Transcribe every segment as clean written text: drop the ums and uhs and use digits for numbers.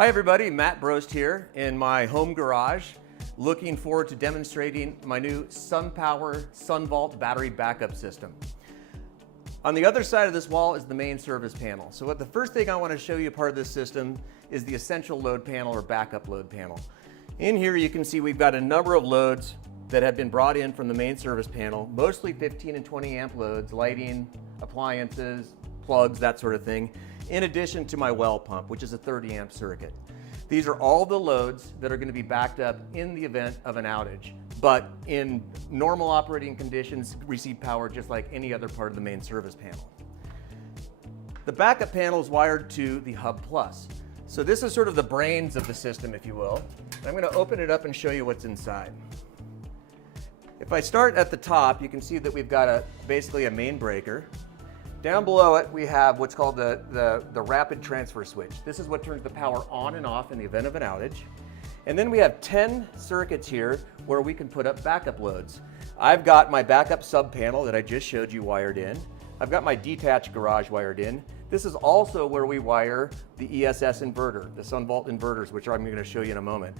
Hi everybody, Matt Brost here in my home garage. Looking forward to demonstrating my new Sunpower SunVault battery backup system. On the other side of this wall is the main service panel. So the first thing I want to show you part of this system is the essential load panel or backup load panel. In here you can see we've got a number of loads that have been brought in from the main service panel, mostly 15 and 20 amp loads, lighting, appliances, plugs, that sort of thing, in addition to my well pump, which is a 30 amp circuit. These are all the loads that are going to be backed up in the event of an outage, but in normal operating conditions receive power just like any other part of the main service panel. The backup panel is wired to the Hub Plus. So this is sort of the brains of the system, if you will. I'm going to open it up and show you what's inside. If I start at the top, you can see that we've got basically a main breaker. Down below it, we have what's called the rapid transfer switch. This is what turns the power on and off in the event of an outage. And then we have 10 circuits here where we can put up backup loads. I've got my backup sub panel that I just showed you wired in. I've got my detached garage wired in. This is also where we wire the ESS inverter, the SunVault inverters, which I'm going to show you in a moment.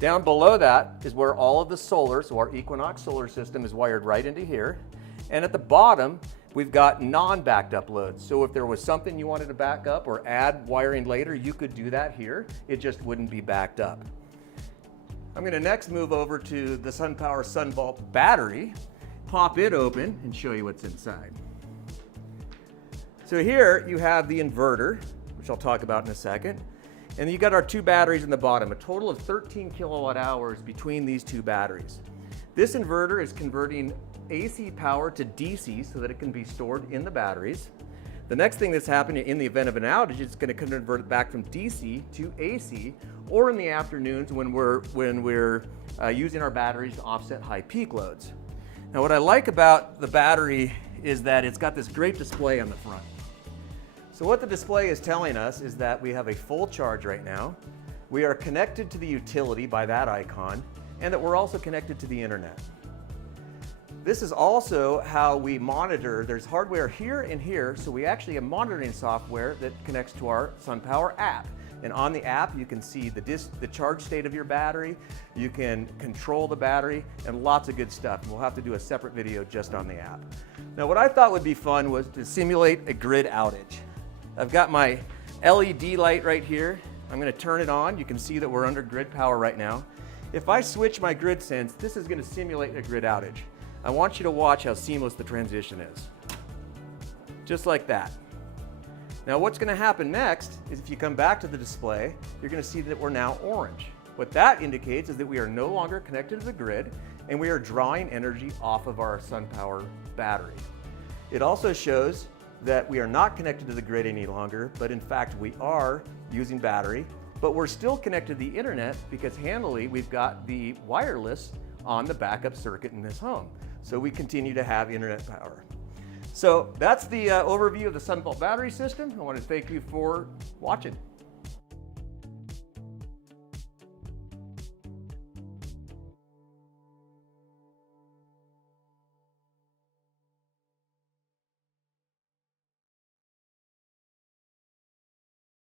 Down below that is where all of the solar, so our Equinox solar system is wired right into here. And at the bottom, we've got non-backed up loads. So if there was something you wanted to back up or add wiring later, you could do that here. It just wouldn't be backed up. I'm going to next move over to the Sunpower SunVault battery, pop it open and show you what's inside. So here you have the inverter, which I'll talk about in a second. And you got our two batteries in the bottom, a total of 13 kilowatt hours between these two batteries. This inverter is converting AC power to DC so that it can be stored in the batteries. The next thing that's happening in the event of an outage, it's going to convert it back from DC to AC, or in the afternoons when we're using our batteries to offset high peak loads. Now what I like about the battery is that it's got this great display on the front. So what the display is telling us is that we have a full charge right now, we are connected to the utility by that icon, and that we're also connected to the internet. This is also how we monitor. There's hardware here and here, so we actually have monitoring software that connects to our SunPower app. And on the app, you can see the charge state of your battery, you can control the battery, and lots of good stuff. And we'll have to do a separate video just on the app. Now, what I thought would be fun was to simulate a grid outage. I've got my LED light right here. I'm going to turn it on. You can see that we're under grid power right now. If I switch my grid sense, this is going to simulate a grid outage. I want you to watch how seamless the transition is. Just like that. Now what's going to happen next is if you come back to the display, you're going to see that we're now orange. What that indicates is that we are no longer connected to the grid and we are drawing energy off of our SunPower battery. It also shows that we are not connected to the grid any longer, but in fact we are using battery, but we're still connected to the internet because handily we've got the wireless on the backup circuit in this home. So we continue to have internet power. So that's the overview of the SunVault battery system. I want to thank you for watching.